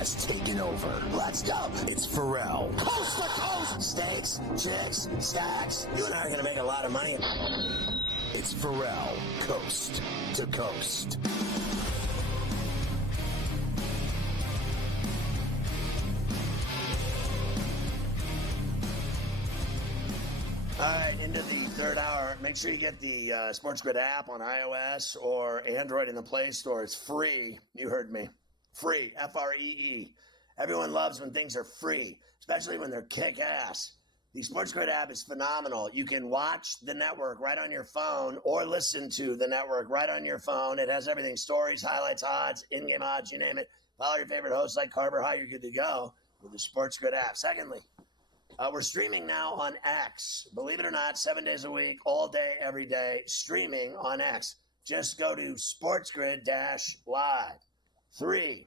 has taken over. Let's go. It's Ferrall. Coast to coast. Steaks, chicks, stacks. You and I are going to make a lot of money. It's Ferrall, coast to coast. All right, into the third hour. Make sure you get the SportsGrid app on iOS or Android in the Play Store. It's free. You heard me. Free. Free. Everyone loves when things are free, especially when they're kick-ass. The SportsGrid app is phenomenal. You can watch the network right on your phone or listen to the network right on your phone. It has everything: stories, highlights, odds, in-game odds, you name it. Follow your favorite hosts like Carver High. You're good to go with the SportsGrid app. Secondly, we're streaming now on X. Believe it or not, 7 days a week, all day, every day, streaming on X. Just go to SportsGrid-Live. 3,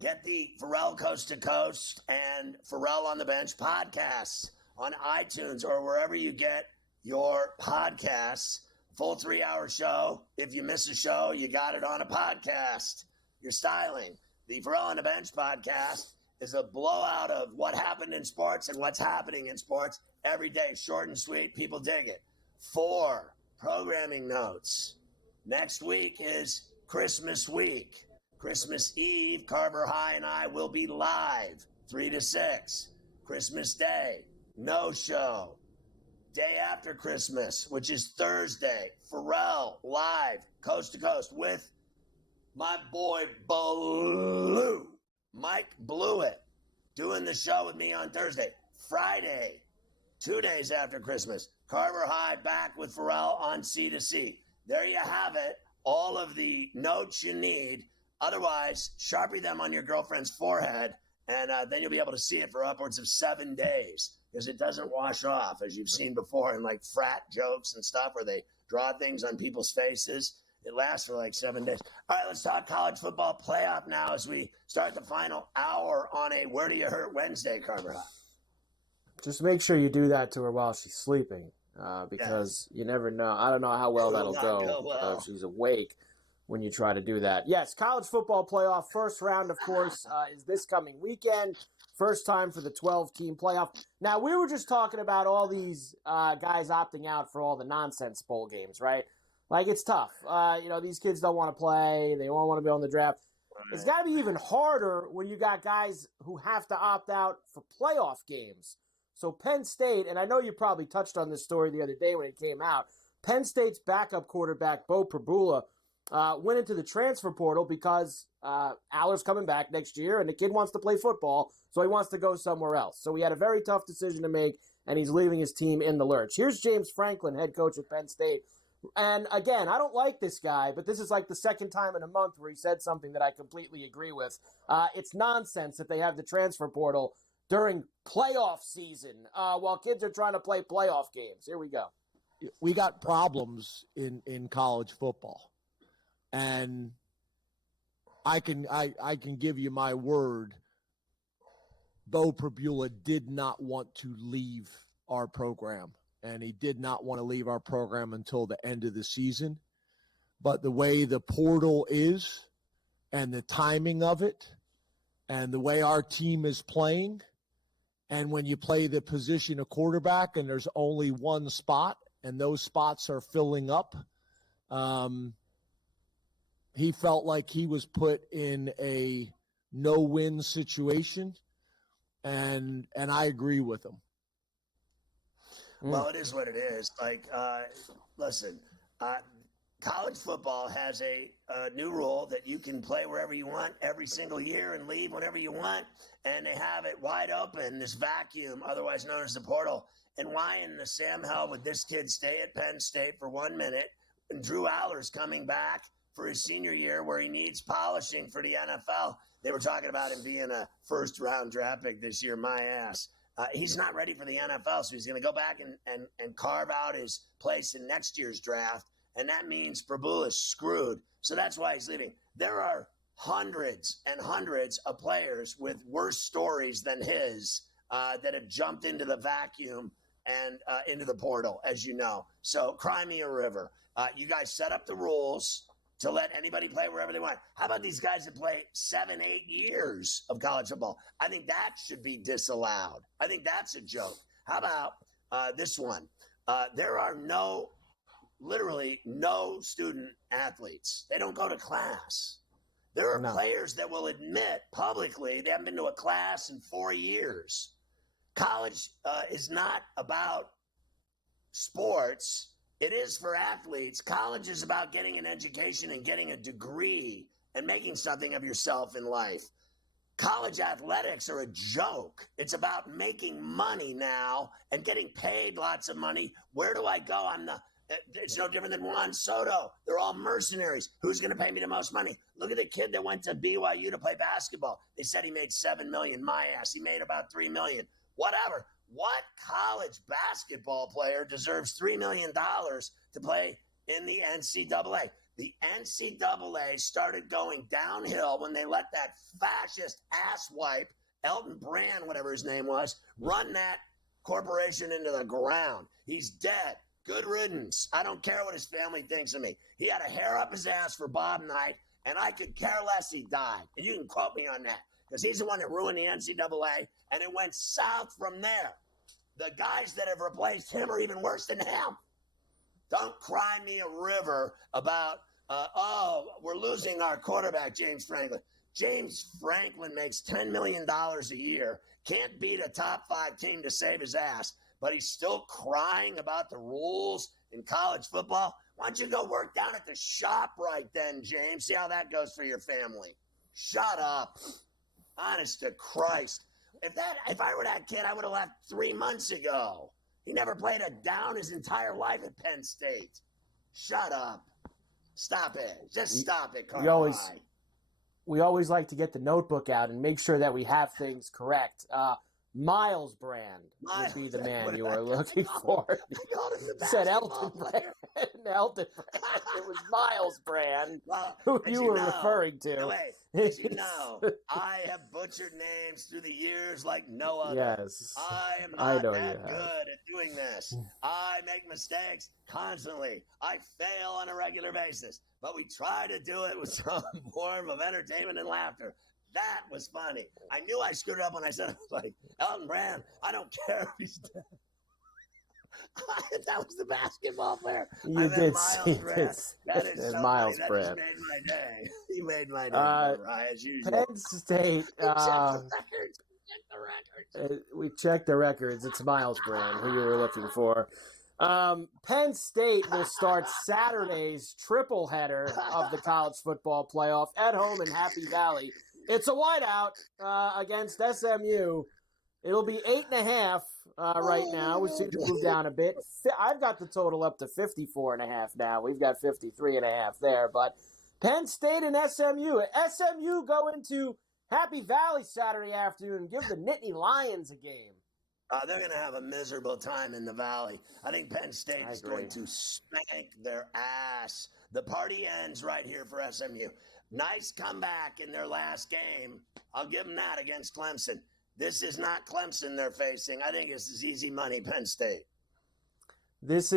get the Ferrall Coast to Coast and Ferrall on the Bench podcasts on iTunes or wherever you get your podcasts. Full 3-hour show. If you miss a show, you got it on a podcast. You're styling. The Ferrall on the Bench podcast is a blowout of what happened in sports and what's happening in sports every day. Short and sweet. People dig it. 4, programming notes. Next week is Christmas week. Christmas Eve, Carver High and I will be live 3 to 6. Christmas Day, no show. Day after Christmas, which is Thursday, Ferrall live, coast to coast with my boy Blue. Mike Blewett doing the show with me on Thursday. Friday, 2 days after Christmas, Carver High back with Ferrall on C2C. There you have it. All of the notes you need. Otherwise, Sharpie them on your girlfriend's forehead, and then you'll be able to see it for upwards of 7 days because it doesn't wash off, as you've seen before in like frat jokes and stuff where they draw things on people's faces. It lasts for like 7 days. All right, let's talk college football playoff now as we start the final hour on a Where Do You Hurt Wednesday, Carver High. Just make sure you do that to her while she's sleeping because you never know. I don't know how well that'll go if she's awake when you try to do that. Yes, college football playoff first round, of course, is this coming weekend. First time for the 12-team playoff. Now, we were just talking about all these guys opting out for all the nonsense bowl games, right? Like, it's tough. These kids don't want to play. They don't want to be on the draft. Right. It's got to be even harder when you got guys who have to opt out for playoff games. So Penn State, and I know you probably touched on this story the other day when it came out, Penn State's backup quarterback, Bo Prabula, went into the transfer portal because Aller's coming back next year, and the kid wants to play football, so he wants to go somewhere else. So he had a very tough decision to make, and he's leaving his team in the lurch. Here's James Franklin, head coach at Penn State. And again, I don't like this guy, but this is like the second time in a month where he said something that I completely agree with. It's nonsense that they have the transfer portal during playoff season while kids are trying to play playoff games. Here we go. We got problems in college football. And I can give you my word, Bo Prabula did not want to leave our program. And he did not want to leave our program until the end of the season. But the way the portal is and the timing of it and the way our team is playing, and when you play the position of quarterback and there's only one spot and those spots are filling up, he felt like he was put in a no-win situation, and I agree with him. Well, it is what it is. Like, listen, college football has a new rule that you can play wherever you want every single year and leave whenever you want. And they have it wide open, this vacuum, otherwise known as the portal. And why in the Sam hell would this kid stay at Penn State for 1 minute and Drew Aller's coming back for his senior year where he needs polishing for the NFL? They were talking about him being a first-round draft pick this year, my ass. He's not ready for the NFL, so he's going to go back and carve out his place in next year's draft, and that means Prabula is screwed. So that's why he's leaving. There are hundreds and hundreds of players with worse stories than his that have jumped into the vacuum and into the portal, as you know. So cry me a river. You guys set up the rules to let anybody play wherever they want. How about these guys that play 7-8 years of college football? I think that should be disallowed. I think that's a joke. How about this one? There are literally no student athletes. They don't go to class. There are players that will admit publicly they haven't been to a class in 4 years. College is not about sports. It is for athletes. College is about getting an education and getting a degree and making something of yourself in life. College athletics are a joke. It's about making money now and getting paid lots of money. Where do I go? It's no different than Juan Soto. They're all mercenaries. Who's going to pay me the most money? Look at the kid that went to BYU to play basketball. They said he made $7 million. My ass, he made about $3 million. Whatever. What college basketball player deserves $3 million to play in the NCAA? The NCAA started going downhill when they let that fascist asswipe, Elton Brand, whatever his name was, run that corporation into the ground. He's dead. Good riddance. I don't care what his family thinks of me. He had a hair up his ass for Bob Knight, and I could care less he died. And you can quote me on that, because he's the one that ruined the NCAA, and it went south from there. The guys that have replaced him are even worse than him. Don't cry me a river about, we're losing our quarterback, James Franklin. James Franklin makes $10 million a year, can't beat a top 5 team to save his ass, but he's still crying about the rules in college football. Why don't you go work down at the shop right then, James? See how that goes for your family. Shut up. Honest to Christ. If I were that kid, I would have left 3 months ago. He never played a down his entire life at Penn State. Shut up. Stop it. Just stop it, Carl. We always like to get the notebook out and make sure that we have things correct. Miles Brand would be the man you were looking for. Said Elton Brand. Elton Brand. It was Miles Brand who you were referring to. As you know, I have butchered names through the years like no other. Yes, I am not that good at doing this. I make mistakes constantly. I fail on a regular basis. But we try to do it with some form of entertainment and laughter. That was funny. I knew I screwed up when I said, like, Elton Brand, I don't care if he's dead. That was the basketball player. You did see this. That is so Miles funny. Brand. That just made my day. He made my day, as usual. Penn State. We checked the records. It's Miles Brand, who you were looking for. Penn State will start Saturday's triple header of the college football playoff at home in Happy Valley. It's a whiteout against SMU. It'll be 8.5 right now. We seem to move down a bit. I've got the total up to 54.5 now. We've got 53.5 there. But Penn State and SMU. SMU go into Happy Valley Saturday afternoon and give the Nittany Lions a game. They're going to have a miserable time in the Valley. I think Penn State is going to spank their ass. The party ends right here for SMU. Nice comeback in their last game. I'll give them that against Clemson. This is not Clemson they're facing. I think this is easy money, Penn State. These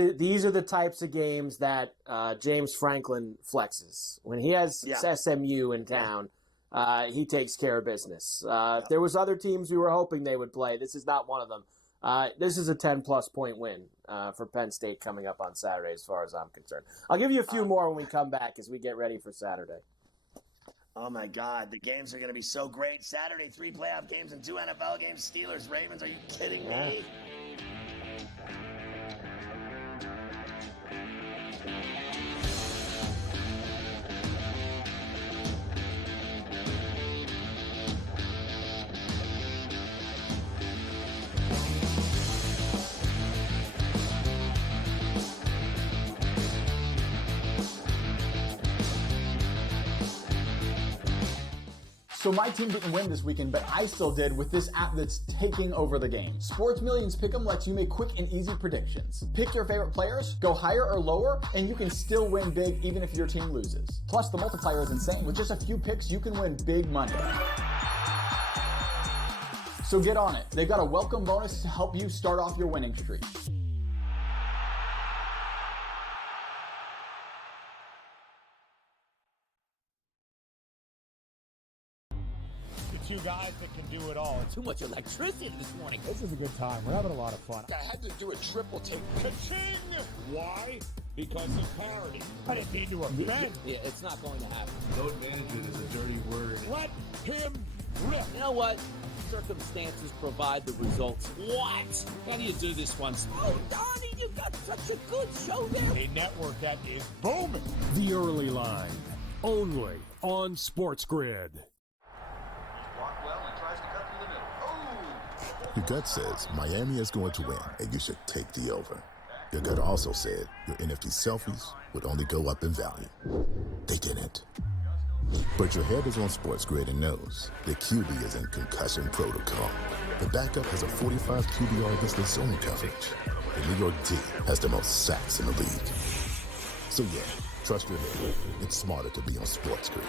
are the types of games that James Franklin flexes. When he has SMU in town, he takes care of business. If there was other teams we were hoping they would play, this is not one of them. This is a 10-plus point win for Penn State coming up on Saturday as far as I'm concerned. I'll give you a few more when we come back as we get ready for Saturday. Oh, my God. The games are going to be so great. Saturday, 3 playoff games and 2 NFL games. Steelers, Ravens. Are you kidding me? So my team didn't win this weekend, but I still did with this app that's taking over the game. Sports Millions Pick'em lets you make quick and easy predictions. Pick your favorite players, go higher or lower, and you can still win big even if your team loses. Plus, the multiplier is insane. With just a few picks, you can win big money. So get on it. They've got a welcome bonus to help you start off your winning streak. two guys that can do it all. Too much electricity this morning. This is a good time. We're having a lot of fun. I had to do a triple take. Ka-ching! Why? Because of parity. I didn't mean to offend. Yeah, it's not going to happen. Load management is a dirty word. Let him rip. You know what? Circumstances provide the results. What? How do you do this one? Oh, Donnie, you got such a good show there. A network that is booming. The Early Line, only on SportsGrid. Your gut says Miami is going to win, and you should take the over. Your gut also said your NFT selfies would only go up in value. They didn't. But your head is on SportsGrid and knows the QB is in concussion protocol. The backup has a 45 QBR against the zone coverage. The New York D has the most sacks in the league. So yeah, trust your head. It's smarter to be on SportsGrid.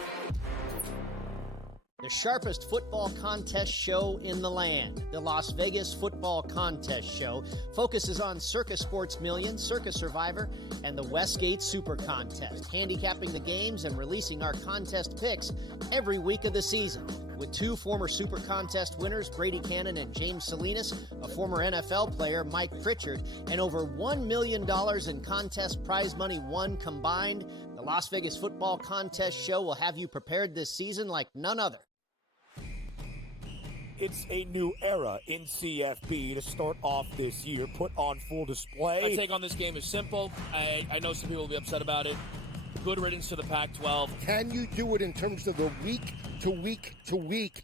The sharpest football contest show in the land, the Las Vegas Football Contest Show, focuses on Circus Sports Million, Circus Survivor, and the Westgate Super Contest, handicapping the games and releasing our contest picks every week of the season. With two former Super Contest winners, Brady Cannon and James Salinas, a former NFL player, Mike Pritchard, and over $1 million in contest prize money won combined, the Las Vegas Football Contest Show will have you prepared this season like none other. It's a new era in CFP to start off this year, put on full display. My take on this game is simple. I know some people will be upset about it. Good riddance to the Pac-12. Can you do it in terms of the week to week to week?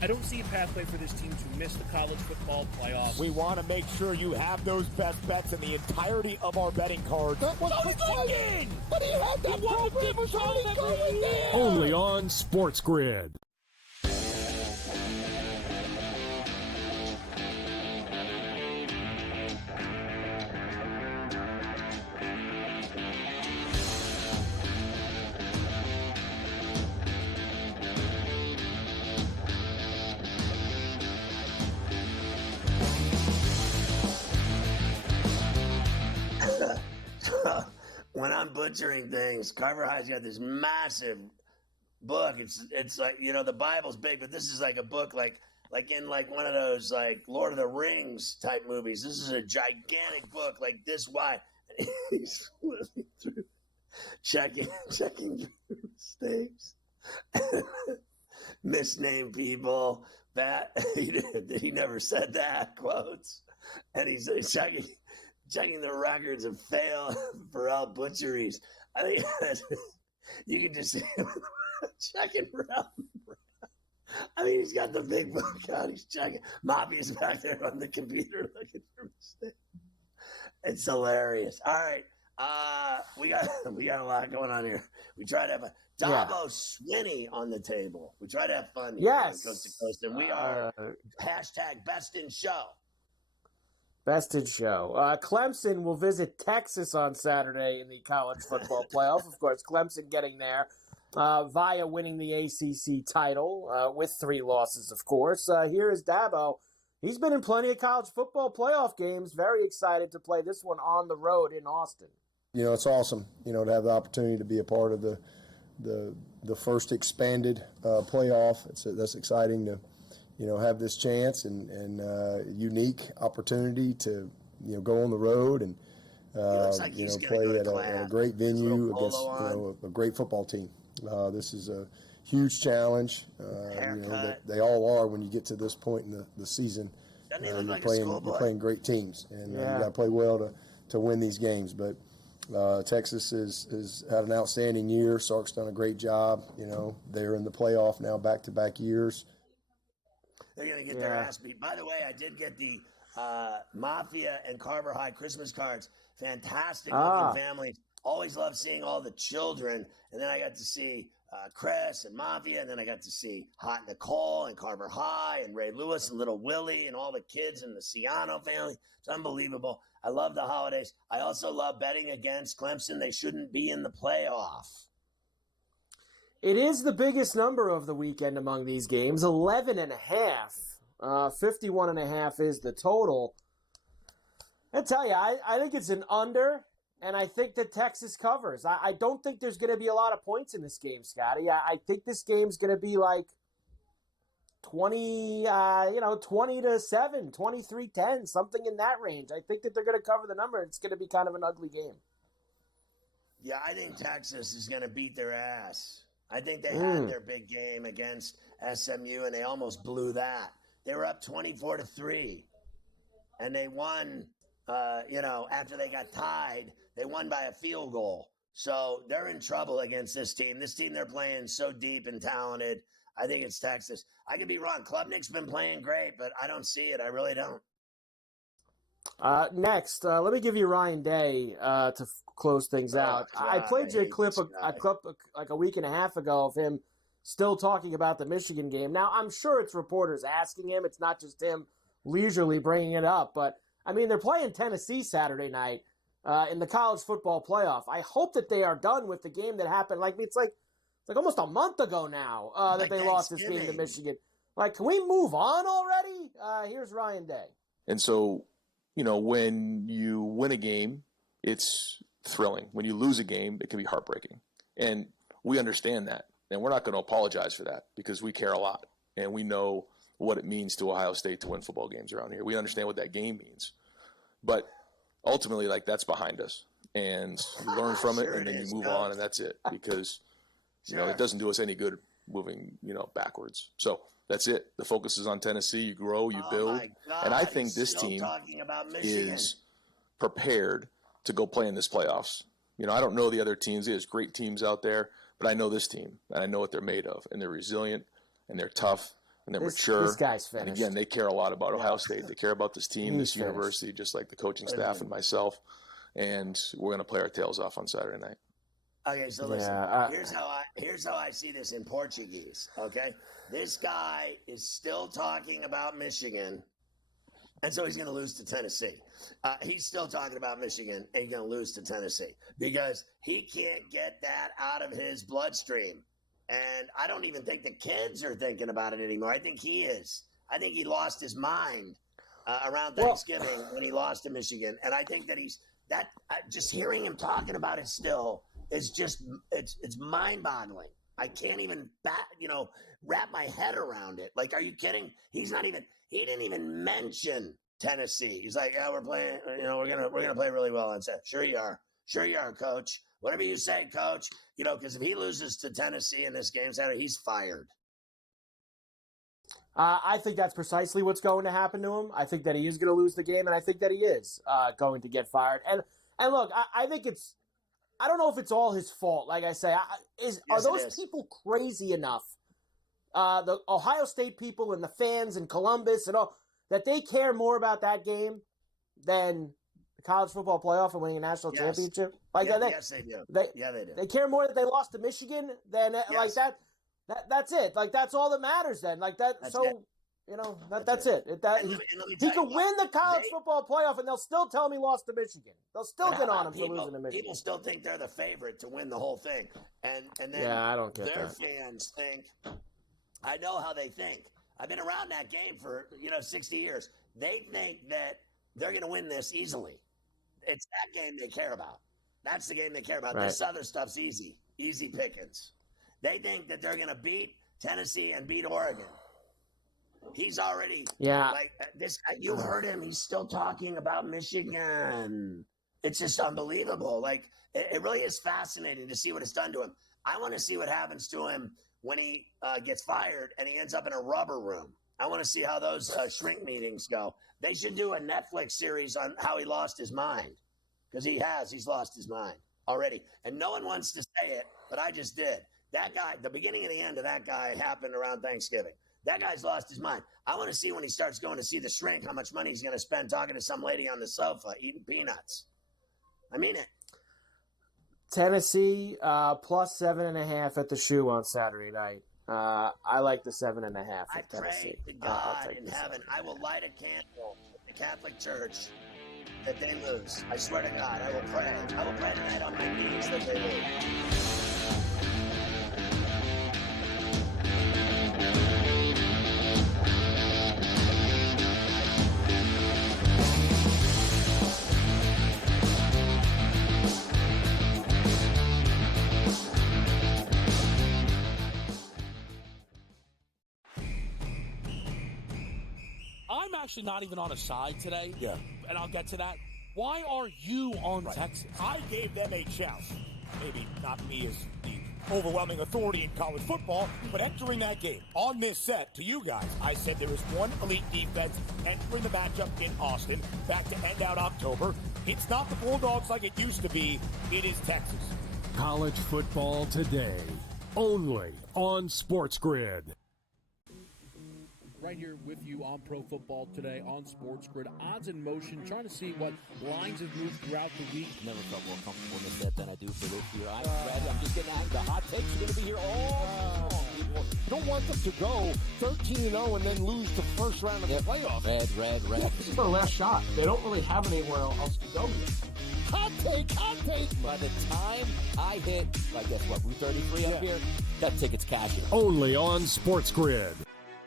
I don't see a pathway for this team to miss the college football playoffs. We want to make sure you have those best bets in the entirety of our betting cards. That was in! But he had that program was already going there! Only on SportsGrid. When I'm butchering things, Carver High's got this massive book. It's like, you know, the Bible's big, but this is like a book like in like one of those like Lord of the Rings type movies. This is a gigantic book like this wide. He's flipping through, checking mistakes, misnamed people. That he never said that, quotes, and he's checking the records of Ferrall butcheries. I think you can just see him checking Ferrall. I mean, he's got the big book out. He's checking. Moppy's back there on the computer looking for mistakes. It's hilarious. All right, we got a lot going on here. We try to have a Dabo Swinney on the table. We try to have fun here on Coast to Coast, and we are hashtag Best in Show. Best in Show. Clemson will visit Texas on Saturday in the college football playoff. Of course, Clemson getting there via winning the ACC title with 3 losses, of course. Here is Dabo. He's been in plenty of college football playoff games. Very excited to play this one on the road in Austin. You know, it's awesome, you know, to have the opportunity to be a part of the first expanded playoff. That's exciting to, you know, have this chance and unique opportunity to, you know, go on the road and, you know, play at a great venue against, you know, a great football team. This is a huge challenge, you know, that they all are when you get to this point in the season. You're playing great teams, and you got to play well to win these games. But Texas has had an outstanding year. Sark's done a great job. You know, they're in the playoff now, back-to-back years. They're going to get their ass beat. By the way, I did get the Mafia and Carver High Christmas cards. Fantastic looking families. Always love seeing all the children. And then I got to see Chris and Mafia, and then I got to see Hot Nicole and Carver High and Ray Lewis and Little Willie and all the kids in the Ciano family. It's unbelievable. I love the holidays. I also love betting against Clemson. They shouldn't be in the playoff. It is the biggest number of the weekend among these games, 11.5. 51.5 is the total. I tell you, I think it's an under, and I think that Texas covers. I don't think there's going to be a lot of points in this game, Scotty. I think this game's going to be like 20, 20-7, 23-10, something in that range. I think that they're going to cover the number. It's going to be kind of an ugly game. Yeah, I think Texas is going to beat their ass. I think they had their big game against SMU, and they almost blew that. They were up 24-3, and they won, after they got tied, they won by a field goal. So they're in trouble against this team. This team they're playing so deep and talented. I think it's Texas. I could be wrong. Klubnik's been playing great, but I don't see it. I really don't. Next, let me give you Ryan Day to close things out. God, I played you a clip like a week and a half ago of him still talking about the Michigan game. Now, I'm sure it's reporters asking him. It's not just him leisurely bringing it up. But, I mean, they're playing Tennessee Saturday night in the college football playoff. I hope that they are done with the game that happened. It's like almost a month ago now that they lost this game to Michigan. Like, can we move on already? Here's Ryan Day. And so, when you win a game, it's thrilling. When you lose a game, it can be heartbreaking. And we understand that. And we're not going to apologize for that because we care a lot. And we know what it means to Ohio State to win football games around here. We understand what that game means. But ultimately, that's behind us. And you learn from it, and then you move on, and that's it. Because, it doesn't do us any good moving, backwards. So that's it. The focus is on Tennessee. You grow, you build. And I think this team is prepared to go play in this playoffs. I don't know the other teams. There's great teams out there, but I know this team, and I know what they're made of. And they're resilient, and they're tough, and they're mature. This guy's finished. And again, they care a lot about Ohio State. They care about this team, this university, just like the coaching staff and myself. And we're going to play our tails off on Saturday night. Okay, so listen, here's how I see this in Portuguese, okay? This guy is still talking about Michigan, and so he's going to lose to Tennessee. He's still talking about Michigan, and he's going to lose to Tennessee because he can't get that out of his bloodstream. And I don't even think the kids are thinking about it anymore. I think he is. I think he lost his mind around Thanksgiving when he lost to Michigan. And I think that just hearing him talking about it still is just, it's mind-boggling. I can't even wrap my head around it. Like, are you kidding? He didn't even mention Tennessee. He's like, yeah, we're playing, we're gonna play really well on Saturday. Sure you are, coach. Whatever you say, coach. Because if he loses to Tennessee in this game Saturday, he's fired. I think that's precisely what's going to happen to him. I think that he is going to lose the game, and I think that he is going to get fired. And look, I think I don't know if it's all his fault. Like I say, are those people crazy enough? The Ohio State people and the fans in Columbus and all, that they care more about that game than the college football playoff and winning a national championship? Yes, they do. They do. They care more that they lost to Michigan than like that. That's it. Like, that's all that matters then. Like that. That's it. That's it. He could win the college football playoff, and they'll still tell him he lost to Michigan. They'll still get on him for losing to Michigan. People still think they're the favorite to win the whole thing, and then I don't get their that. fans think. I know how they think. I've been around that game for 60 years. They think that they're going to win this easily. It's that game they care about. That's the game they care about. Right. This other stuff's easy pickings. They think that they're going to beat Tennessee and beat Oregon. He's already this. You heard him. He's still talking about Michigan. It's just unbelievable. Like, it really is fascinating to see what it's done to him. I want to see what happens to him when he gets fired and he ends up in a rubber room. I want to see how those shrink meetings go. They should do a Netflix series on how he lost his mind, because he's lost his mind already, and no one wants to say it, but I just did. That guy, the beginning and the end of that guy happened around Thanksgiving. That guy's lost his mind. I want to see when he starts going to see the shrink how much money he's going to spend talking to some lady on the sofa eating peanuts. I mean it. Tennessee plus 7.5 at the shoe on Saturday night. I like the 7.5 at Tennessee. Pray to God in heaven, I will light a candle at the Catholic Church that they lose. I swear to God, I will pray. I will pray tonight on my knees that they lose. I'm actually not even on a side today. Yeah. And I'll get to that. Why are you on Texas? I gave them a chance. Maybe not me as the overwhelming authority in college football, but entering that game on this set to you guys, I said there is one elite defense entering the matchup in Austin, back to end out October. It's not the Bulldogs like it used to be. It is Texas. College football today, only on SportsGrid. Right here with you on Pro Football Today on SportsGrid. Odds in motion, trying to see what lines have moved throughout the week. Never felt more comfortable in this set than I do for this year. I'm ready. I'm just getting out. The hot takes are going to be here all people. You don't want them to go 13-0 and then lose the first round of the playoffs. Red. This is their last shot. They don't really have anywhere else to go yet. Hot take. By the time I hit, I guess what, Route 33 up here, that ticket's cashing. Only on SportsGrid.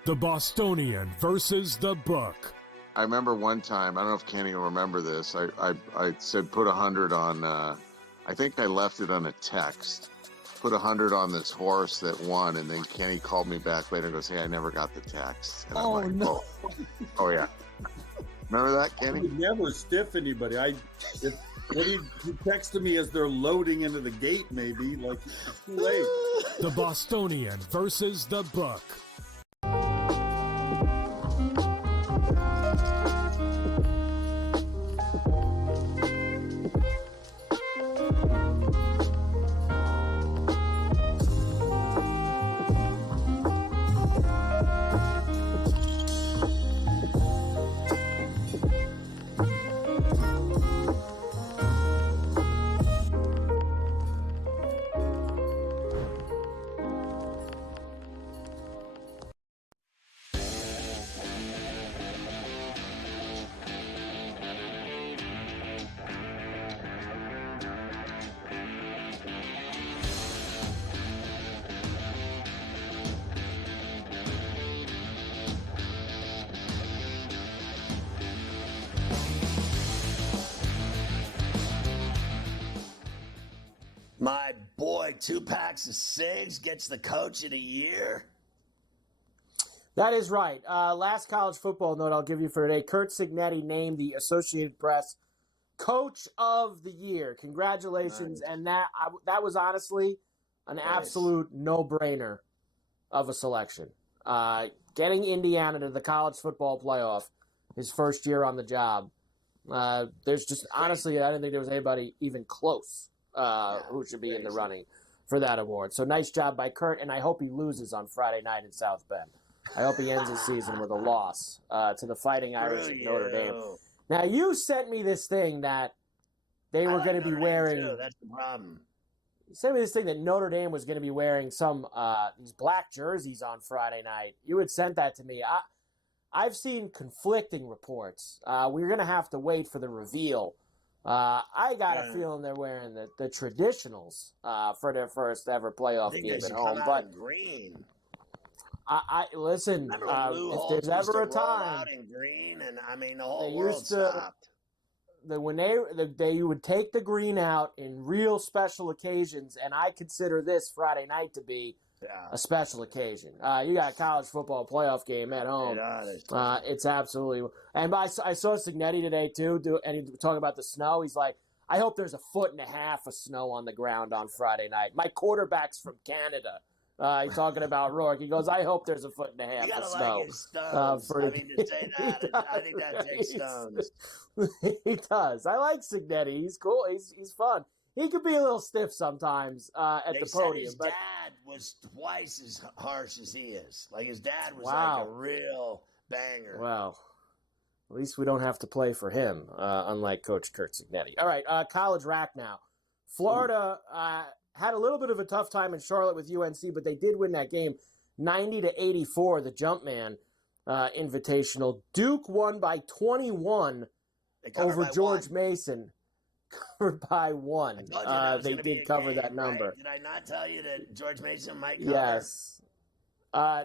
The Bostonian versus the Book. I remember one time, I don't know if Kenny will remember this, I said put 100 on, I think I left it on a text, put 100 on this horse that won, and then Kenny called me back later and goes, hey, I never got the text. And I'm like, no. Oh, yeah. Remember that, Kenny? I would never stiff anybody. If you texted me as they're loading into the gate, maybe, like, it's too late. The Bostonian versus the Book. My boy, 2 packs of cigs gets the Coach of the Year. That is right. Last college football note I'll give you for today. Curt Cignetti named the Associated Press Coach of the Year. Congratulations. Nice. And that was honestly an absolute no-brainer of a selection. Getting Indiana to the college football playoff his first year on the job. There's just, honestly, I didn't think there was anybody even close who should be in the running for that award. So nice job by Curt, and I hope he loses on Friday night in South Bend. I hope he ends his season with a loss to the Fighting Irish of Notre Dame. Now, you sent me this thing that they were going to be wearing. That's the problem. You sent me this thing that Notre Dame was going to be wearing some these black jerseys on Friday night. You had sent that to me. I've seen conflicting reports. We're going to have to wait for the reveal. I got a feeling they're wearing the traditionals for their first ever playoff game at home. But green. I listen. If there's ever a time, out in green, and I mean the whole world stopped. When they would take the green out in real special occasions, and I consider this Friday night to be a special occasion. You got a college football playoff game at home. It's absolutely. And I saw Cignetti today too, and he was talking about the snow. He's like, I hope there's 1.5 feet of snow on the ground on Friday night. My quarterback's from Canada. He's talking about Rourke. He goes, I hope there's 1.5 feet of snow. Like his stones. I mean, to say that, I think that takes stones. He does. I like Cignetti. He's cool. He's fun. He could be a little stiff sometimes at the podium. His dad was twice as harsh as he is. Like, his dad was like a real banger. Well, at least we don't have to play for him, unlike Coach Curt Cignetti. All right, college rack now. Florida had a little bit of a tough time in Charlotte with UNC, but they did win that game 90-84, the Jumpman Invitational. Duke won by 21 over George Mason. Covered by 1. They did cover that number. Right? Did I not tell you that George Mason might cover? Yes.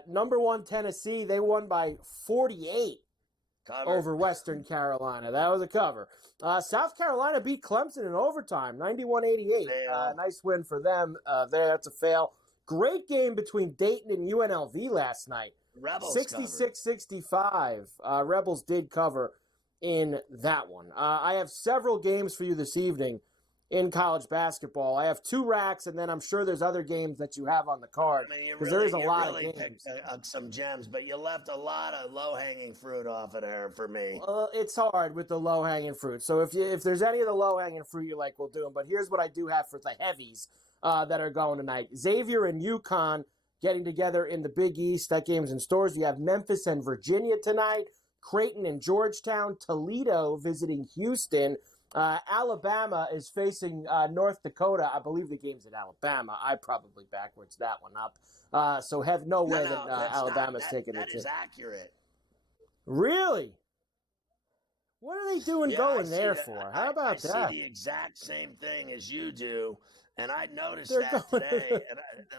Number 1, Tennessee, they won by 48 over Western Carolina. That was a cover. South Carolina beat Clemson in overtime, 91-88. Nice win for them there. That's a fail. Great game between Dayton and UNLV last night. Rebels 66-65. Rebels did cover in that one. I have several games for you this evening in college basketball. I have 2 racks, and then I'm sure there's other games that you have on the card because there is a lot of games. Picked up some gems, but you left a lot of low-hanging fruit off of there for me. It's hard with the low-hanging fruit. So if there's any of the low-hanging fruit you like, we'll do them. But here's what I do have for the heavies that are going tonight. Xavier and UConn getting together in the Big East. That game's in stores. You have Memphis and Virginia tonight. Creighton and Georgetown. Toledo visiting Houston. Alabama is facing North Dakota. I believe the game's in Alabama. I probably backwards that one up. So have no way that Alabama's taking it. That is accurate. Really? What are they doing going there for? How about that? I see the exact same thing as you do, and I noticed that today. And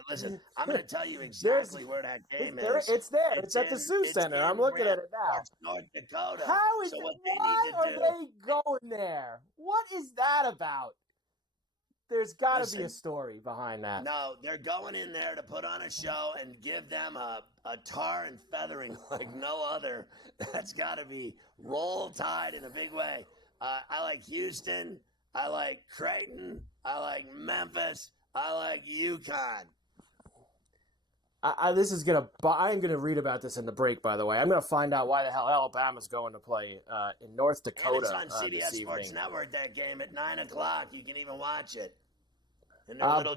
listen, I'm going to tell you exactly where that game is. It's there. It's at the Sioux Center. I'm looking at it now. North Dakota. How is why are they going there? What is that about? There's got to be a story behind that. No, they're going in there to put on a show and give them a tar and feathering like no other. That's got to be Roll Tide in a big way. I like Houston. I like Creighton. I like Memphis. I like UConn. I'm gonna read about this in the break. By the way, I'm gonna find out why the hell Alabama's going to play in North Dakota. And it's on CBS Sports Network. That game at 9:00. You can even watch it.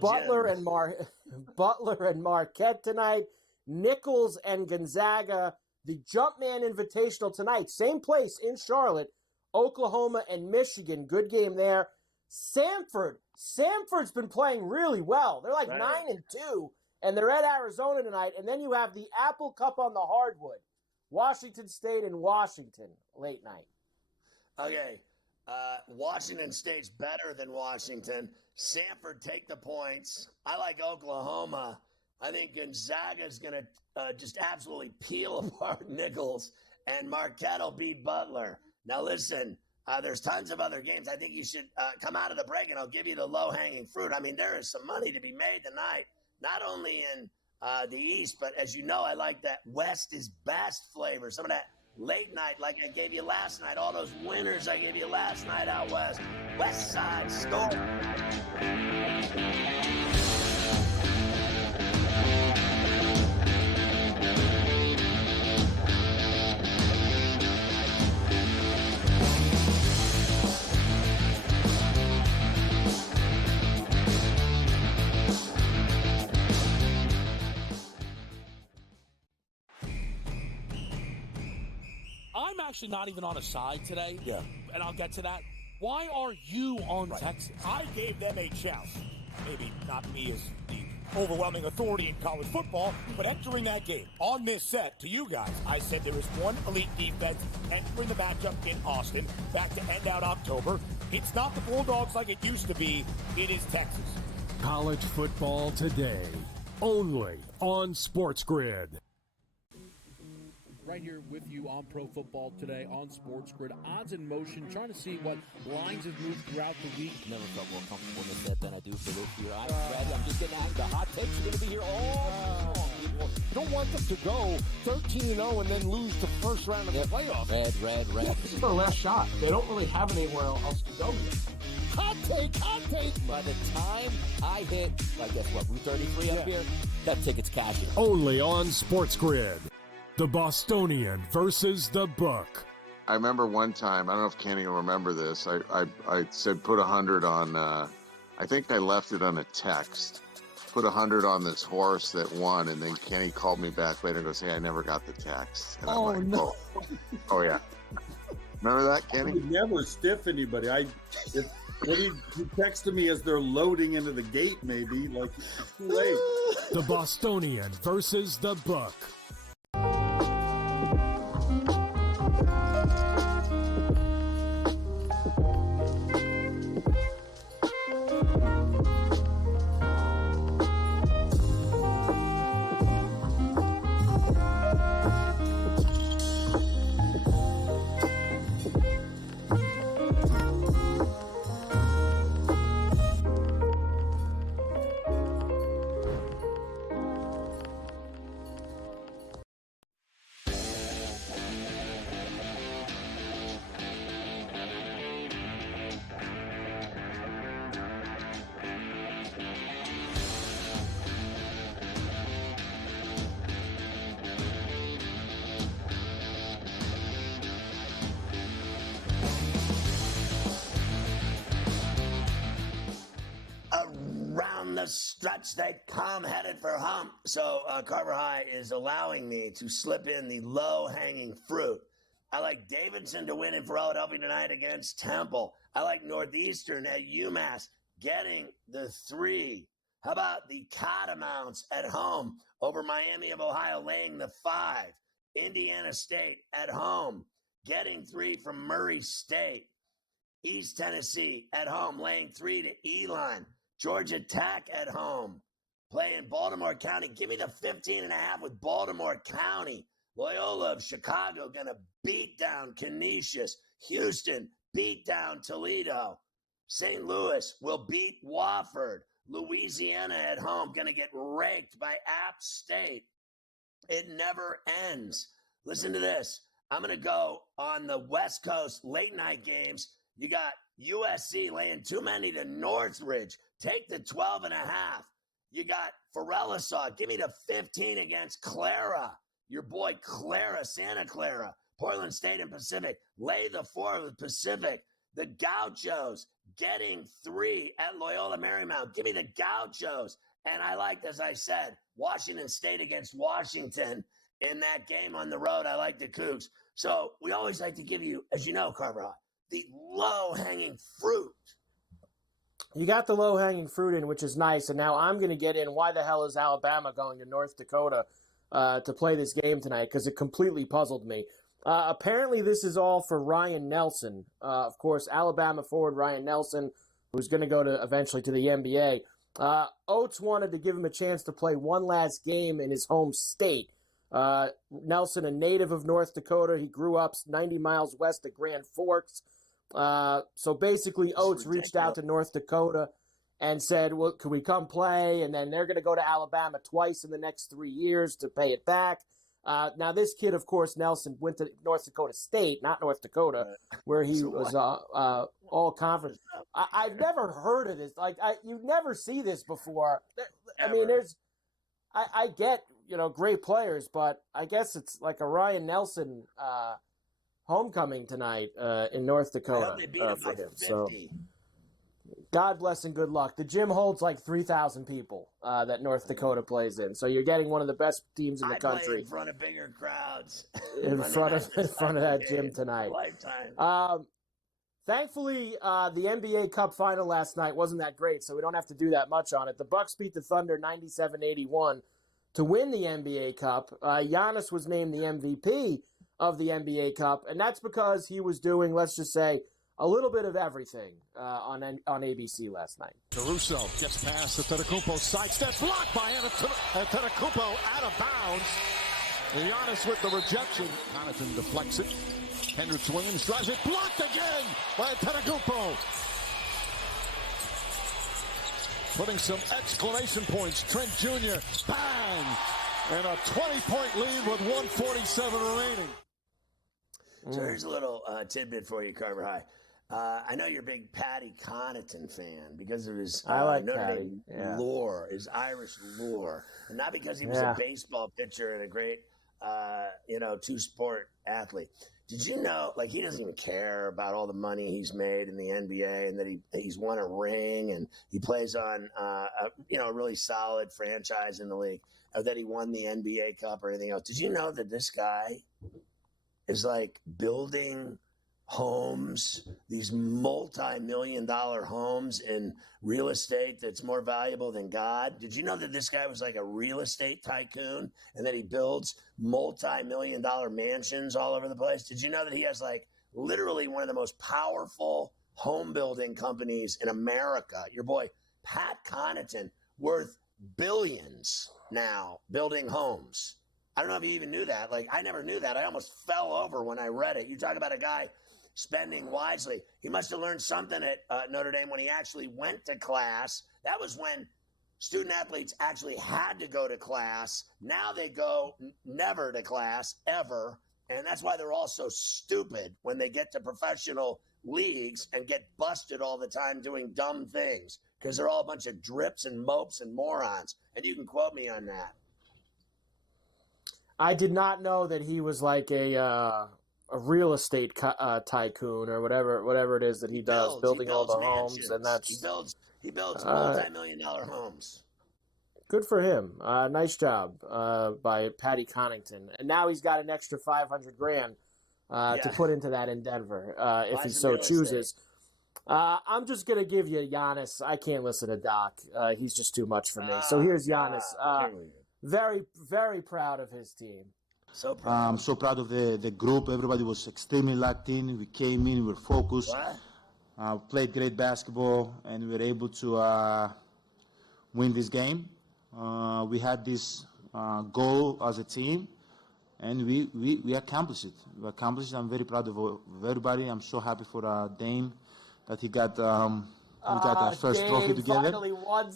Butler and Marquette tonight. Nichols and Gonzaga. The Jumpman Invitational tonight. Same place in Charlotte. Oklahoma and Michigan. Good game there. Samford's been playing really well. They're like 9-2. And they're at Arizona tonight. And then you have the Apple Cup on the hardwood. Washington State and Washington, late night. Okay. Washington State's better than Washington. Samford, take the points. I like Oklahoma. I think Gonzaga's going to just absolutely peel apart Nichols. And Marquette will beat Butler. Now, listen, there's tons of other games. I think you should come out of the break, and I'll give you the low-hanging fruit. I mean, there is some money to be made tonight. Not only in the East, but as you know, I like that West is best flavor. Some of that late night like I gave you last night. All those winners I gave you last night out West. West Side Story. I'm actually not even on a side today. Yeah. And I'll get to that. Why are you on Texas? I gave them a chance. Maybe not me as the overwhelming authority in college football, but entering that game on this set to you guys, I said there is one elite defense entering the matchup in Austin, back to end out October. It's not the Bulldogs like it used to be. It is Texas. College football today, only on SportsGrid. Right here with you on Pro Football Today on SportsGrid. Odds in motion, trying to see what lines have moved throughout the week. Never felt more comfortable in the set than I do for this year. I'm ready. I'm just getting the hot takes are going to be here all long. You don't want them to go 13-0 and then lose the first round of the playoffs. Red. Yeah, this is their last shot. They don't really have anywhere else to go yet. Hot take. By the time I hit, I guess what, Route 33 up here, that ticket's cashing. Only on SportsGrid. The Bostonian versus the Book. I remember one time, I don't know if Kenny will remember this, I said put 100 on, I think I left it on a text, put 100 on this horse that won, and then Kenny called me back later and goes, hey, I never got the text. And I'm like, no. Oh, yeah. Remember that, Kenny? I would never stiff anybody. You texted me as they're loading into the gate, maybe, like it's too late. The Bostonian versus the Book. the stretch they come, headed for hump. So Carver High is allowing me to slip in the low-hanging fruit. I like Davidson to win in Philadelphia tonight against Temple. I like Northeastern at UMass getting the 3. How about the Catamounts at home over Miami of Ohio laying the 5? Indiana State at home getting 3 from Murray State. East Tennessee at home laying 3 to Elon. Georgia Tech at home playing Baltimore County. Give me the 15.5 with Baltimore County. Loyola of Chicago going to beat down Canisius. Houston beat down Toledo. St. Louis will beat Wofford. Louisiana at home going to get raked by App State. It never ends. Listen to this. I'm going to go on the West Coast late night games. You got USC laying too many to Northridge. Take the 12.5. You got Ferrall. Give me the 15 against Clara. Your boy Clara, Santa Clara. Portland State and Pacific. Lay the 4 with Pacific. The Gauchos getting 3 at Loyola Marymount. Give me the Gauchos. And I liked, as I said, Washington State against Washington in that game on the road. I like the Cougs. So we always like to give you, as you know, Carver High, the low-hanging fruit. You got the low-hanging fruit in, which is nice. And now I'm going to get in, why the hell is Alabama going to North Dakota to play this game tonight? Because it completely puzzled me. Apparently, this is all for Ryan Nelson. Of course, Alabama forward Ryan Nelson, who's going to go to eventually to the NBA. Oates wanted to give him a chance to play one last game in his home state. Nelson, a native of North Dakota, he grew up 90 miles west of Grand Forks. So basically, Oates reached out to North Dakota and said, well, could we come play? And then they're going to go to Alabama twice in the next 3 years to pay it back. Now, this kid, of course, Nelson, went to North Dakota State, not North Dakota, where he was all conference. I've never heard of this. You never see this before. I mean, I get, great players, but I guess it's like a Ryan Nelson homecoming tonight in North Dakota for him. So, God bless and good luck. The gym holds like 3,000 people that North Dakota plays in. So you're getting one of the best teams in the country. Play in front of bigger crowds. in front of that gym tonight. Lifetime. Thankfully, the NBA Cup final last night wasn't that great, so we don't have to do that much on it. The Bucks beat the Thunder 97-81 to win the NBA Cup. Giannis was named the MVP of the NBA Cup, and that's because he was doing, let's just say, a little bit of everything on ABC last night. Caruso gets past Antetokounmpo, sidesteps, blocked by Antetokounmpo, out of bounds. Giannis with the rejection. Connaughton deflects it. Hendricks Williams drives it, blocked again by Antetokounmpo. Putting some exclamation points. Trent Jr., bang! And a 20-point lead with 1:47 remaining. So here's a little tidbit for you, Carver High. I know you're a big Patty Connaughton fan because of his Notre Dame lore, his Irish lore, and not because he was a baseball pitcher and a great, two-sport athlete. Did you know, he doesn't even care about all the money he's made in the NBA and that he's won a ring and he plays on, a really solid franchise in the league, or that he won the NBA Cup or anything else. Did you know that this guy is building homes, these multi-million-dollar homes in real estate that's more valuable than God? Did you know that this guy was like a real estate tycoon and that he builds multi-million-dollar mansions all over the place? Did you know that he has literally one of the most powerful home building companies in America? Your boy, Pat Connaughton, worth billions now building homes. I don't know if you even knew that. I never knew that. I almost fell over when I read it. You talk about a guy spending wisely. He must have learned something at Notre Dame when he actually went to class. That was when student athletes actually had to go to class. Now they go never to class, ever. And that's why they're all so stupid when they get to professional leagues and get busted all the time doing dumb things, because they're all a bunch of drips and mopes and morons. And you can quote me on that. I did not know that he was like a real estate tycoon or whatever it is that he does, building all the homes, and that's he builds multi-million-dollar homes. Good for him. Nice job by Patty Connaughton. And now he's got an extra $500,000 to put into that in Denver if he so chooses. I'm just going to give you Giannis. I can't listen to Doc. He's just too much for me. So here's Giannis. Very, very proud of his team. So proud. I'm so proud of the group. Everybody was extremely locked in. We came in, we were focused. Played great basketball, and we were able to win this game. We had this goal as a team, and we accomplished it. We accomplished it. I'm very proud of everybody. I'm so happy for Dame that he got our first trophy together.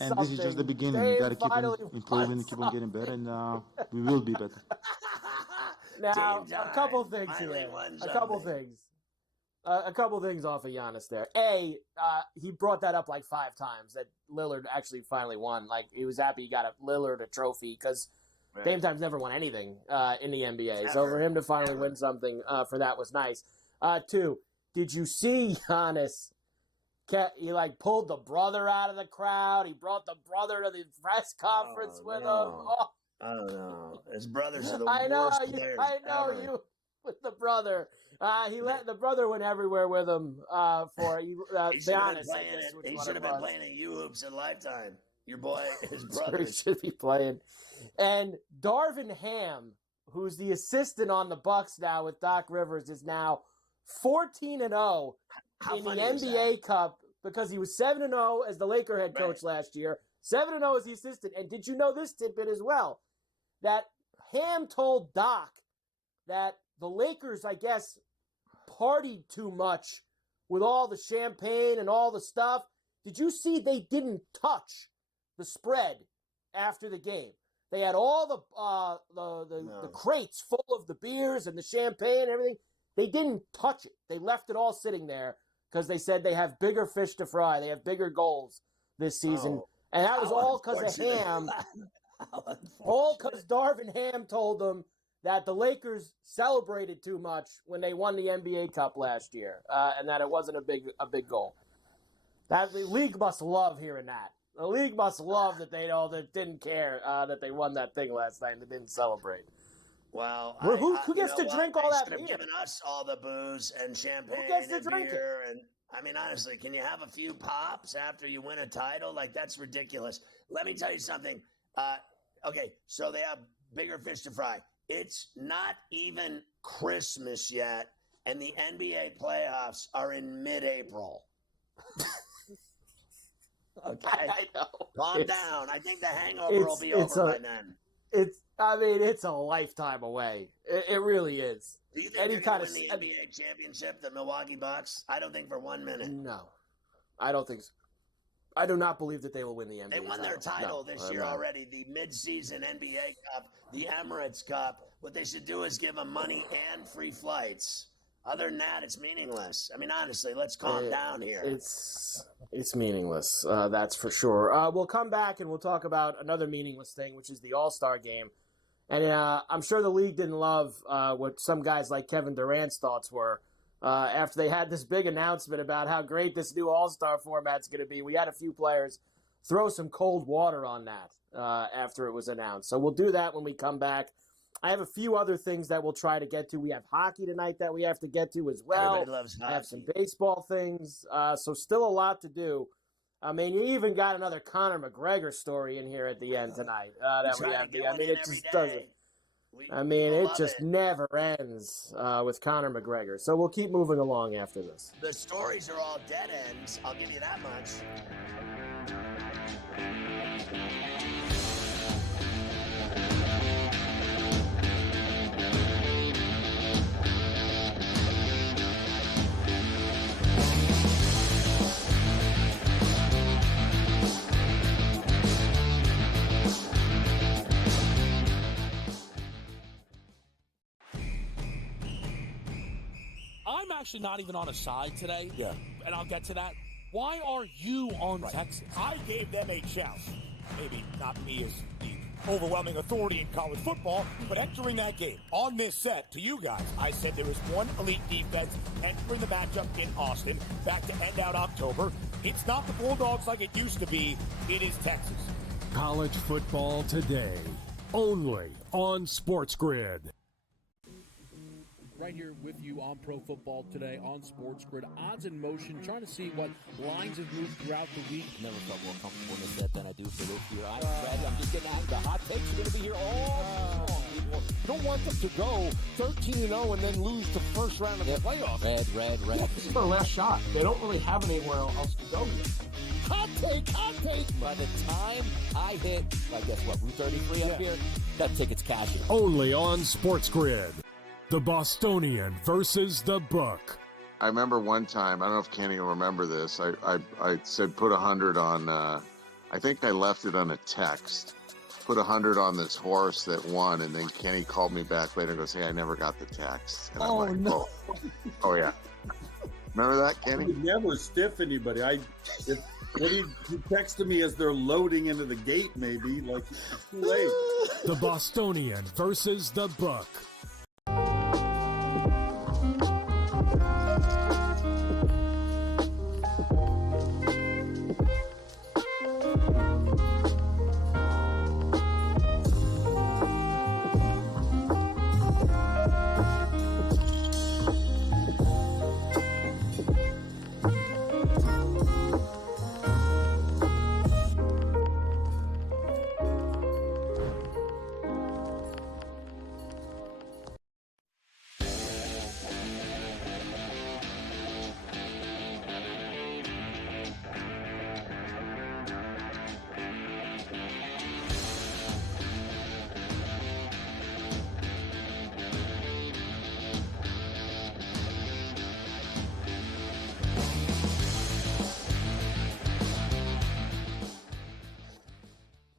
And this is just the beginning. We got to keep improving, keep on getting better, and we will be better. Now, a couple things here. A couple things off of Giannis there. He brought that up like 5 times, that Lillard actually finally won. Like, he was happy he got Lillard a trophy because Dame Time's never won anything in the NBA. So for him to finally win something for that was nice. 2, did you see Giannis? He pulled the brother out of the crowd. He brought the brother to the press conference with him. Oh no, his brothers are the worst players ever. You with the brother. He let the brother went everywhere with him. He should have been playing at U Hoops in Lifetime. Your boy, his brother, he should be playing. And Darvin Ham, who's the assistant on the Bucks now with Doc Rivers, is now 14-0 in the NBA Cup because he was 7-0 as the Laker head coach last year. 7-0 as the assistant. And did you know this tidbit as well? That Ham told Doc that the Lakers, I guess, partied too much with all the champagne and all the stuff. Did you see they didn't touch the spread after the game? They had all the crates full of the beers and the champagne and everything. They didn't touch it. They left it all sitting there because they said they have bigger fish to fry. They have bigger goals this season. And that was all because of Ham. All because Darvin Ham told them that the Lakers celebrated too much when they won the NBA Cup last year, and that it wasn't a big goal. That the league must love hearing that. The league must love that they didn't care that they won that thing last night and they didn't celebrate. Well, who gets to drink all that beer? They should have given us all the booze and champagne and beer. And I mean, honestly, can you have a few pops after you win a title? Like, that's ridiculous. Let me tell you something. Okay, so they have bigger fish to fry. It's not even Christmas yet, and the NBA playoffs are in mid-April. Okay, I know. Calm down. I think the hangover will be over by then. It's a lifetime away. It really is. Do you think they're going to win the NBA championship, the Milwaukee Bucks? I don't think for 1 minute. No, I don't think so. I do not believe that they will win the NBA. They won their title this year already, the mid-season NBA Cup, the Emirates Cup. What they should do is give them money and free flights. Other than that, it's meaningless. I mean, honestly, let's calm down here. It's meaningless, that's for sure. We'll come back and we'll talk about another meaningless thing, which is the All-Star game. And I'm sure the league didn't love what some guys like Kevin Durant's thoughts were. After they had this big announcement about how great this new All-Star format's going to be, we had a few players throw some cold water on that after it was announced. So we'll do that when we come back. I have a few other things that we'll try to get to. We have hockey tonight that we have to get to as well. Everybody loves hockey. I have some baseball things. So still a lot to do. I mean, you even got another Conor McGregor story in here at the end tonight. That we have to. I mean, it just doesn't. It just never ends with Conor McGregor. So we'll keep moving along after this. The stories are all dead ends. I'll give you that much. I'm actually not even on a side today. Yeah. And I'll get to that. Why are you on Texas? I gave them a chance. Maybe not me as the overwhelming authority in college football, but entering that game on this set to you guys, I said there was one elite defense entering the matchup in Austin back to end out October. It's not the Bulldogs like it used to be. It is Texas. College football today, only on SportsGrid. Right here with you on Pro Football Today on SportsGrid. Odds in motion, trying to see what lines have moved throughout the week. Never felt more comfortable in this set than I do for this year. I'm ready. I'm just getting out. The hot takes are going to be here all long, people. You don't want them to go 13-0 and then lose the first round of the playoffs. Red. Yeah, this is their last shot. They don't really have anywhere else to go yet. Hot take. By the time I hit, I guess what, Route 33 up here, that ticket's cashing. Only on SportsGrid. The Bostonian versus the Book. I remember one time, I don't know if Kenny will remember this. I said put 100 on, I think I left it on a text. Put 100 on this horse that won, and then Kenny called me back later and goes, "Hey, I never got the text." And I'm like, no. Oh yeah. Remember that, Kenny? I would never stiff anybody. You texted me as they're loading into the gate, maybe. Like, it's too late. The Bostonian versus the Book.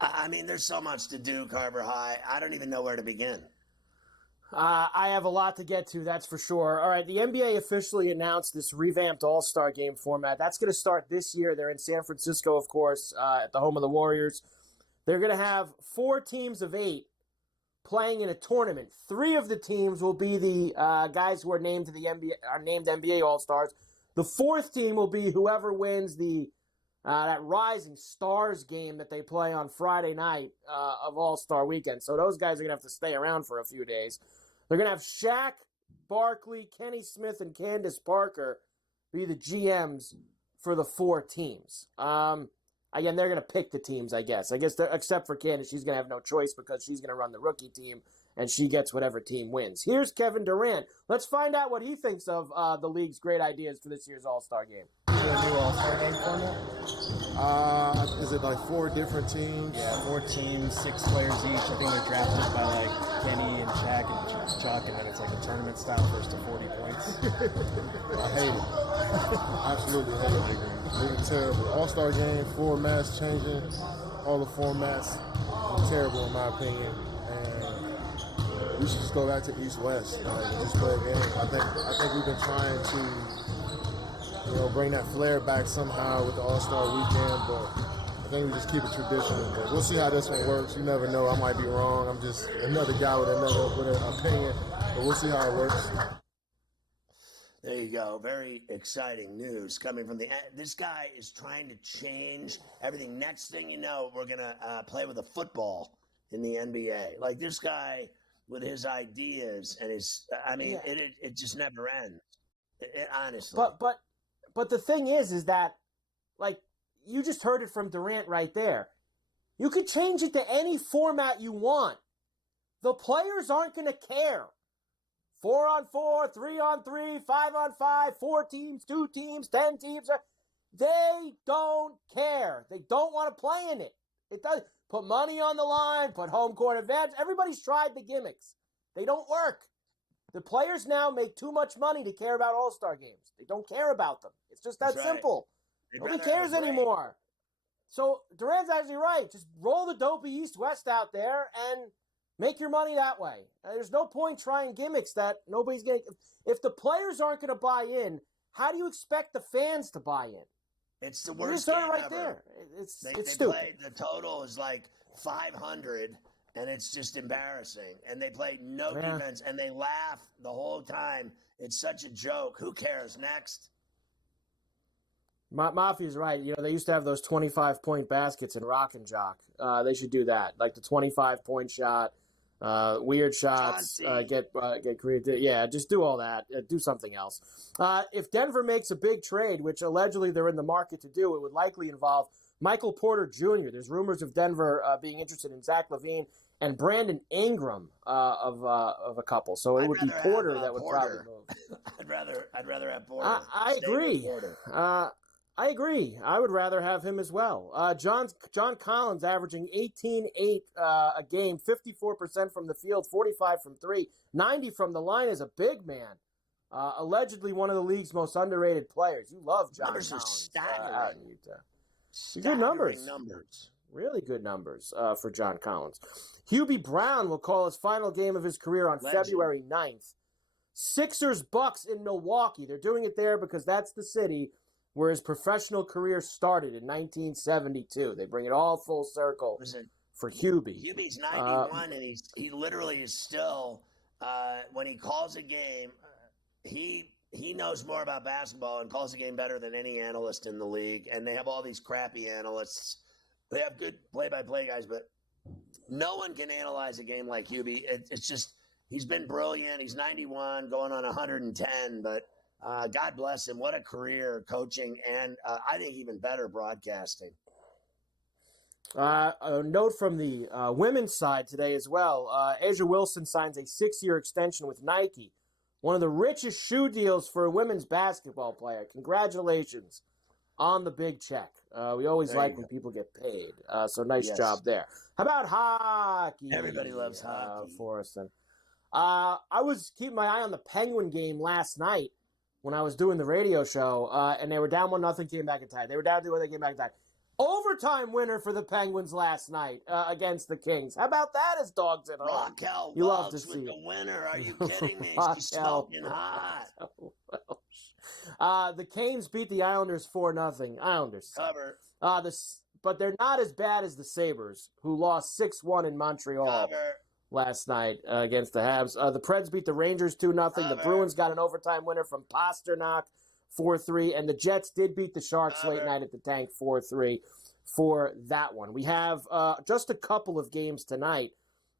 I mean, there's so much to do, Carver High. I don't even know where to begin. I have a lot to get to, that's for sure. All right, the NBA officially announced this revamped All-Star Game format. That's going to start this year. They're in San Francisco, of course, at the home of the Warriors. They're going to have 4 teams of 8 playing in a tournament. 3 of the teams will be the guys who are named to the NBA, are named NBA All-Stars. The 4th team will be whoever wins the that Rising Stars game that they play on Friday night of All-Star Weekend. So those guys are going to have to stay around for a few days. They're going to have Shaq, Barkley, Kenny Smith, and Candace Parker be the GMs for the 4 teams. Again, they're going to pick the teams, I guess. Except for Candace, she's going to have no choice because she's going to run the rookie team, and she gets whatever team wins. Here's Kevin Durant. Let's find out what he thinks of the league's great ideas for this year's All-Star Game. A new All-Star Game format? Is it like 4 different teams? Yeah, 4 teams, 6 players each. I think they're drafted by like Kenny and Shaq and Chuck, and then it's like a tournament style first to 40 points. I hate it. Absolutely hate it. It's terrible. All-Star Game, formats changing, all the formats terrible in my opinion. And we should just go back to East-West and just play a game. I think we've been trying to bring that flair back somehow with the All-Star Weekend, but I think we just keep it traditional. But we'll see how this one works. You never know. I might be wrong. I'm just another guy with an opinion, but we'll see how it works. There you go. Very exciting news coming from this guy is trying to change everything. Next thing you know, we're going to play with a football in the NBA. Like this guy with his ideas and it just never ends. Honestly. But the thing is that, like, you just heard it from Durant right there. You could change it to any format you want. The players aren't going to care. 4-on-4, 3-on-3, 5-on-5, 4 teams, 2 teams, 10 teams. They don't care. They don't want to play in it. It does put money on the line, put home court advantage. Everybody's tried the gimmicks. They don't work. The players now make too much money to care about All-Star games. They don't care about them. It's just that simple. Nobody cares anymore. So Durant's actually right. Just roll the dopey East-West out there and make your money that way. There's no point trying gimmicks that nobody's going to. If the players aren't going to buy in, how do you expect the fans to buy in? It's the worst game right ever. There. It's they stupid. Played, the total is like 500, and it's just embarrassing. And they played no defense, and they laugh the whole time. It's such a joke. Who cares? Next. Mafia's right. You know, they used to have those 25-point baskets in Rock and Jock. They should do that, like the 25-point shot, weird shots, get creative. Yeah, just do all that. Do something else. If Denver makes a big trade, which allegedly they're in the market to do, it would likely involve Michael Porter Jr. There's rumors of Denver being interested in Zach LaVine and Brandon Ingram of a couple. So it would be Porter that would probably move. I'd rather have Porter. I agree. I agree. I would rather have him as well. John Collins averaging 18-8 a game, 54% from the field, 45 from three, 90 from the line is a big man. Allegedly one of the league's most underrated players. You love John Numbers Collins. are staggering. Good numbers. Really good numbers for John Collins. Hubie Brown will call his final game of his career on February 9th. Sixers-Bucks in Milwaukee. They're doing it there because that's the city where his professional career started in 1972. They bring it all full circle for Hubie. Hubie's 91, and he literally is still, when he calls a game, he knows more about basketball and calls a game better than any analyst in the league. And they have all these crappy analysts. They have good play-by-play guys, but no one can analyze a game like Hubie. It's just he's been brilliant. He's 91, going on 110, but God bless him. What a career coaching and I think even better broadcasting. A note from the women's side today as well. Asia Wilson signs a 6-year extension with Nike. One of the richest shoe deals for a women's basketball player. Congratulations on the big check. We always like when people get paid. So nice job there. How about hockey? Everybody loves hockey. Forreston. I was keeping my eye on the Penguin game last night when I was doing the radio show, and they were down 1-0, came back and tied. They were down 2-1, they came back and tied. Overtime winner for the Penguins last night against the Kings. How about that as dogs at home? Raquel you love to with see the it. But are you kidding me? She's smoking hot. The Canes beat the Islanders 4-0. Islanders cover. But they're not as bad as the Sabres, who lost 6-1 in Montreal last night against the Habs. The Preds beat the Rangers 2-0. The Bruins got an overtime winner from Pasternak, 4-3, and the Jets did beat the Sharks late night at the Tank 4-3 for that one. We have just a couple of games tonight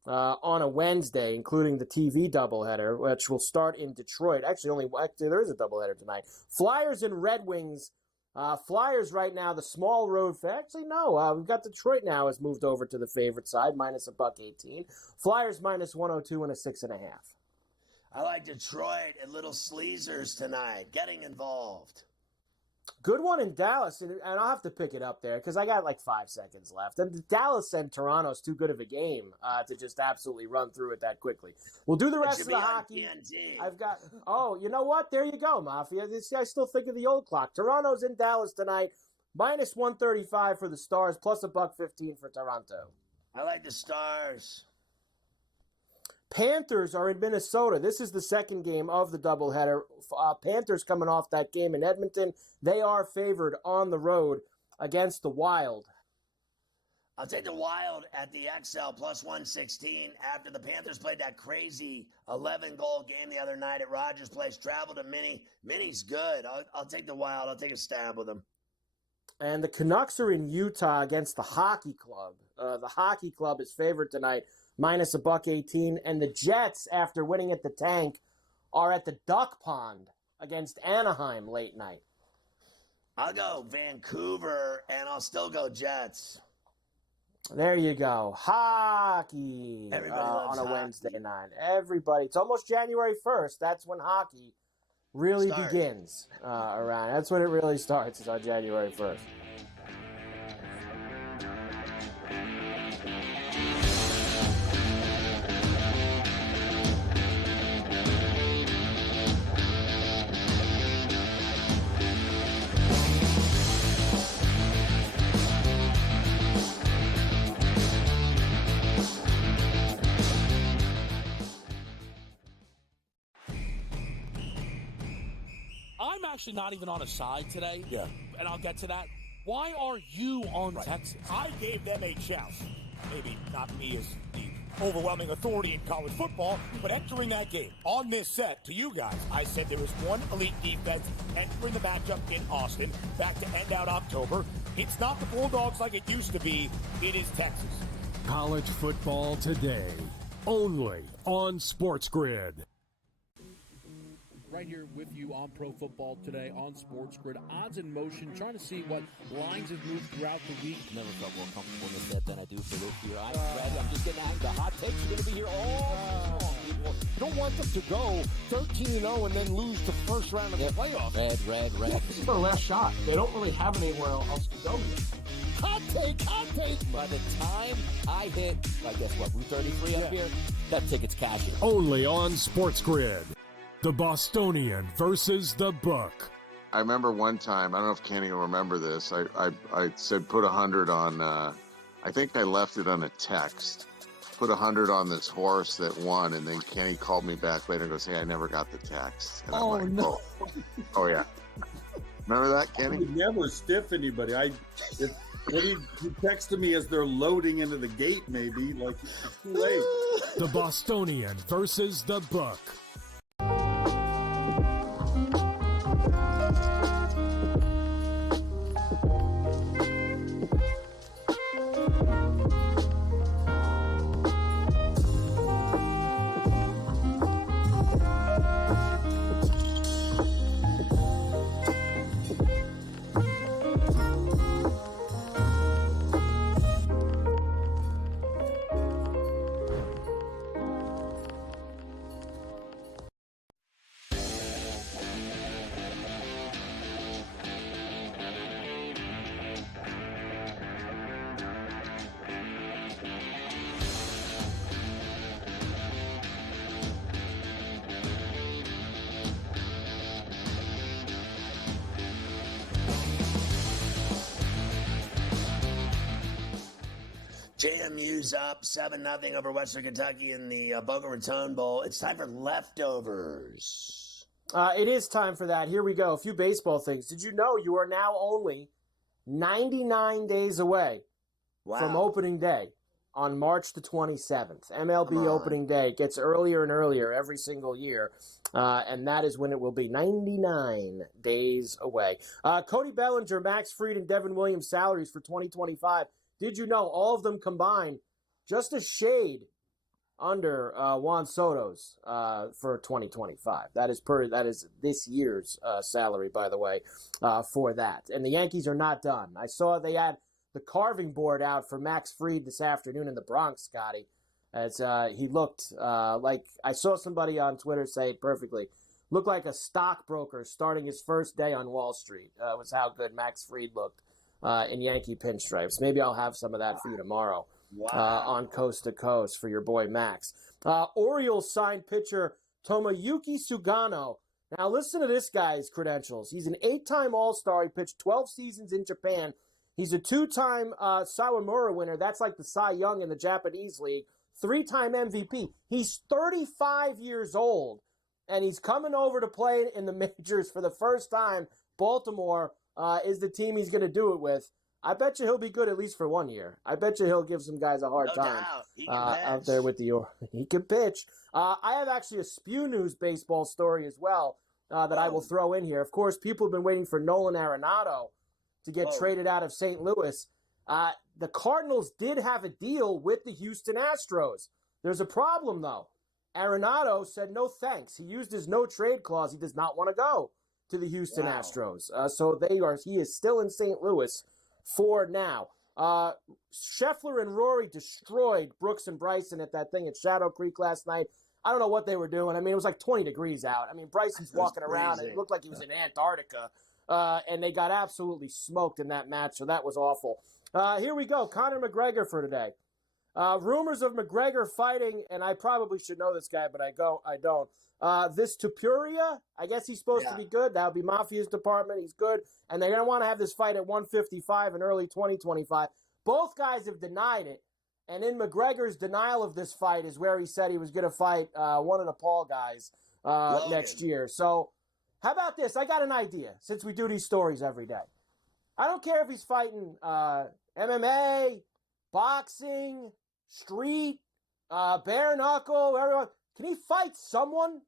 on a Wednesday, including the TV doubleheader, which will start in Detroit. Actually, there is a doubleheader tonight. Flyers and Red Wings. Flyers right now, the small road. Actually, no. We've got Detroit now has moved over to the favorite side, minus $1.18. Flyers minus 102 and a 6.5. I like Detroit and Little Sleezers tonight, getting involved. Good one in Dallas, and I'll have to pick it up there because I got like 5 seconds left. And Dallas and Toronto's too good of a game to just absolutely run through it that quickly. We'll do the rest of the hockey. I've got. Oh, you know what? There you go, Mafia. I still think of the old clock. Toronto's in Dallas tonight, minus 135 for the Stars, plus $1.15 for Toronto. I like the Stars. Panthers are in Minnesota. This is the second game of the doubleheader. Panthers coming off that game in Edmonton. They are favored on the road against the Wild. I'll take the Wild at the XL plus 116 after the Panthers played that crazy 11-goal game the other night at Rogers Place. Traveled to Minnie. Minnie's good. I'll take the Wild. I'll take a stab with them. And the Canucks are in Utah against the Hockey Club. The Hockey Club is favored tonight, minus $1.18. And the Jets, after winning at the Tank, are at the Duck Pond against Anaheim late night. I'll go Vancouver, and I'll still go Jets. There you go. Hockey on a Wednesday night. Everybody. It's almost January 1st. That's when hockey really begins around. That's when it really starts. It's on January 1st. I'm actually not even on a side today. Yeah. And I'll get to that. Why are you on Texas? I gave them a chance. Maybe not me as the overwhelming authority in college football, but entering that game on this set, to you guys, I said there was one elite defense entering the matchup in Austin, back to end out October. It's not the Bulldogs like it used to be. It is Texas. College football today, only on SportsGrid. Right here with you on Pro Football Today on SportsGrid. Odds in motion, trying to see what lines have moved throughout the week. Never felt more comfortable in this bet than I do for this year. I'm ready. I'm just getting the hot takes are going to be here all long, people. You don't want them to go 13-0 and then lose the first round of the playoffs. Red. This is their last shot. They don't really have anywhere else to go yet. Hot take. By the time I hit, I guess what, Route 33 up here, that ticket's cashing. Only on SportsGrid. The Bostonian versus the Book. I remember one time, I don't know if Kenny will remember this, I said put 100 on, I think I left it on a text, put 100 on this horse that won, and then Kenny called me back later and goes, hey, I never got the text. And I'm like, no. Oh, yeah. Remember that, Kenny? I would never stiff anybody. You texted me as they're loading into the gate, maybe, like it's too late. The Bostonian versus the Book. JMU's up 7-0 over Western Kentucky in the Boca Raton Bowl. It's time for leftovers. It is time for that. Here we go. A few baseball things. Did you know you are now only 99 days away from opening day on March the 27th? MLB opening day gets earlier and earlier every single year, and that is when it will be 99 days away. Cody Bellinger, Max Fried, and Devin Williams' salaries for 2025. Did you know all of them combined just a shade under Juan Soto's for 2025? That is this year's salary, by the way, for that. And the Yankees are not done. I saw they had the carving board out for Max Fried this afternoon in the Bronx, Scotty, as he looked like, I saw somebody on Twitter say it perfectly, looked like a stockbroker starting his first day on Wall Street. Was how good Max Fried looked. In Yankee pinstripes. Maybe I'll have some of that for you tomorrow on Coast to Coast for your boy Max. Orioles signed pitcher Tomoyuki Sugano. Now listen to this guy's credentials. He's an 8-time All-Star. He pitched 12 seasons in Japan. He's a 2-time Sawamura winner. That's like the Cy Young in the Japanese league. 3-time MVP. He's 35 years old, and he's coming over to play in the majors for the first time. Baltimore is the team he's going to do it with. I bet you he'll be good at least for 1 year. I bet you he'll give some guys a hard time out there with the he can pitch. I have actually a Spew News baseball story as well that I will throw in here. Of course, people have been waiting for Nolan Arenado to get traded out of St. Louis. The Cardinals did have a deal with the Houston Astros. There's a problem, though. Arenado said no thanks. He used his no trade clause. He does not want to go to the Houston Astros. So he is still in St. Louis for now. Scheffler and Rory destroyed Brooks and Bryson at that thing at Shadow Creek last night. I don't know what they were doing. I mean, it was like 20 degrees out. I mean, Bryson's walking around and it looked like he was in Antarctica. And they got absolutely smoked in that match, so that was awful. Here we go. Conor McGregor for today. Rumors of McGregor fighting, and I probably should know this guy, but I don't. This Topuria, I guess he's supposed to be good. That would be Mafia's department. He's good. And they're going to want to have this fight at 155 in early 2025. Both guys have denied it. And in McGregor's denial of this fight is where he said he was going to fight one of the Paul guys next year. So how about this? I got an idea since we do these stories every day. I don't care if he's fighting MMA, boxing, street, Bare knuckle, everyone. Can he fight someone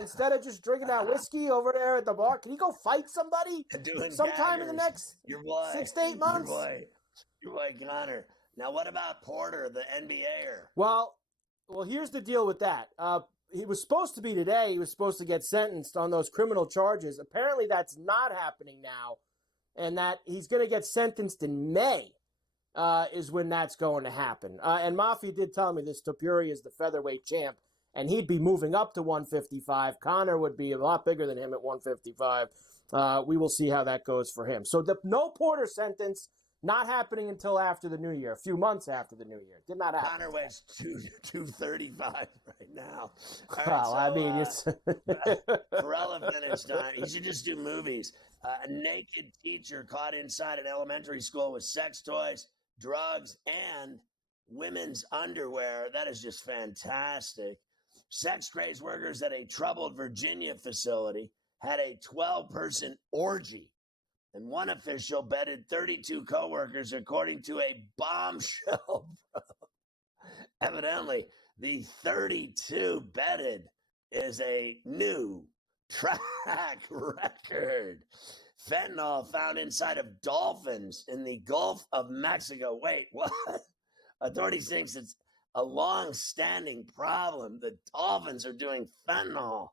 instead of just drinking that whiskey over there at the bar? Can he go fight somebody sometime in the next 6 to 8 months? Your boy Connor. Now, what about Porter, the NBAer? Well, here's the deal with that. He was supposed to be today. He was supposed to get sentenced on those criminal charges. Apparently, that's not happening now, and that he's going to get sentenced in May is when that's going to happen. And Mafia did tell me this. Topuria is the featherweight champ, and he'd be moving up to 155. Connor would be a lot bigger than him at 155. We will see how that goes for him. So the no Porter sentence not happening until after the new year, a few months after the new year. Did not happen. Connor weighs 235 right now. Well, I mean, it's Ferrall finished on. He should just do movies. A naked teacher caught inside an elementary school with sex toys, drugs, and women's underwear. That is just fantastic. Sex-crazed workers at a troubled Virginia facility had a 12-person orgy, and one official bedded 32 coworkers, according to a bombshell. Evidently, the 32 bedded is a new track record. Fentanyl found inside of dolphins in the Gulf of Mexico. Wait, what? Authorities think it's a long-standing problem. The dolphins are doing fentanyl.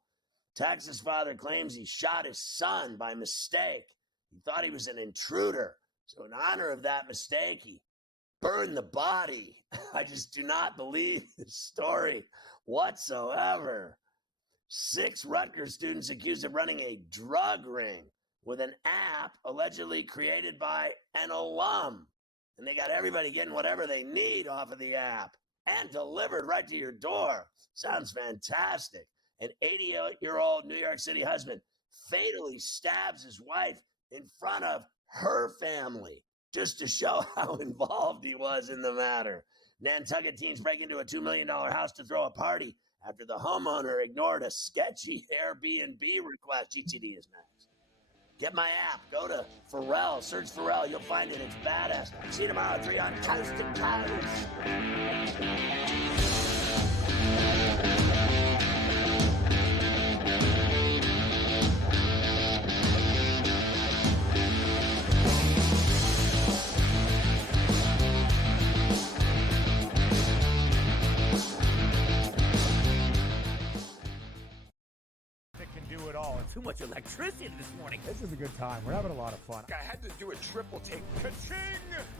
Texas father claims he shot his son by mistake. He thought he was an intruder. So in honor of that mistake, he burned the body. I just do not believe this story whatsoever. 6 Rutgers students accused of running a drug ring with an app allegedly created by an alum. And they got everybody getting whatever they need off of the app and delivered right to your door. Sounds fantastic. An 88-year-old New York City husband fatally stabs his wife in front of her family just to show how involved he was in the matter. Nantucket teens break into a $2 million house to throw a party after the homeowner ignored a sketchy Airbnb request. GTD is next. Get my app. Go to Ferrall. Search Ferrall. You'll find it. It's badass. See you tomorrow at 3 on Coast to Coast. Too much electricity this morning. This is a good time. We're having a lot of fun. I had to do a triple take. Ka-ching!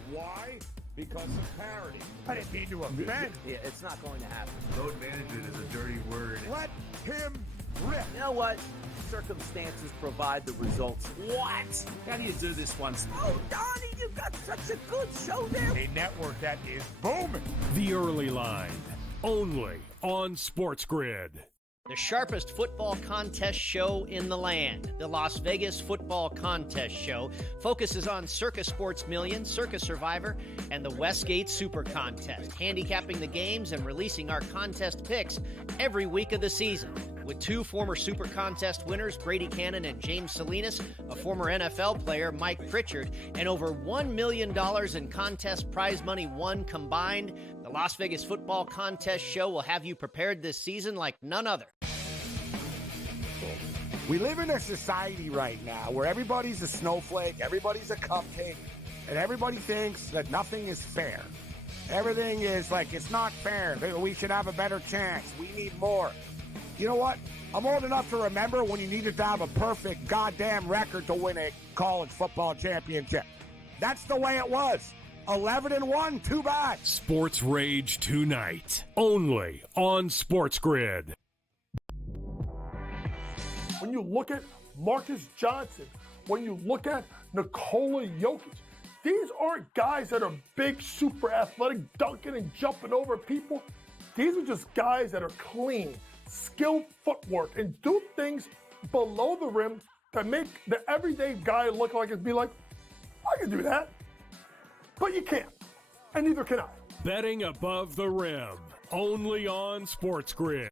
Why? Because of parity. I didn't mean to offend. Yeah, it's not going to happen. Load management is a dirty word. Let him rip. You know what? Circumstances provide the results. What? How do you do this one? Oh, Donnie, you got such a good show there. A network that is booming. The Early Line, only on SportsGrid. The sharpest football contest show in the land, the Las Vegas Football Contest Show, focuses on Circa Sports Million, Circa Survivor, and the Westgate Super Contest, handicapping the games and releasing our contest picks every week of the season. With 2 former Super Contest winners, Brady Cannon and James Salinas, a former NFL player, Mike Pritchard, and over $1 million in contest prize money won combined, the Las Vegas Football Contest Show will have you prepared this season like none other. We live in a society right now where everybody's a snowflake, everybody's a cupcake, and everybody thinks that nothing is fair. Everything is like, it's not fair. We should have a better chance. We need more. You know what? I'm old enough to remember when you needed to have a perfect goddamn record to win a college football championship. That's the way it was. 11-1, too bad. Sports Rage tonight, only on SportsGrid. When you look at Marcus Johnson, when you look at Nikola Jokic, these aren't guys that are big, super athletic, dunking and jumping over people. These are just guys that are clean, skilled footwork, and do things below the rim that make the everyday guy look like and be like, I can do that. But you can't, and neither can I. Betting above the rim, only on SportsGrid.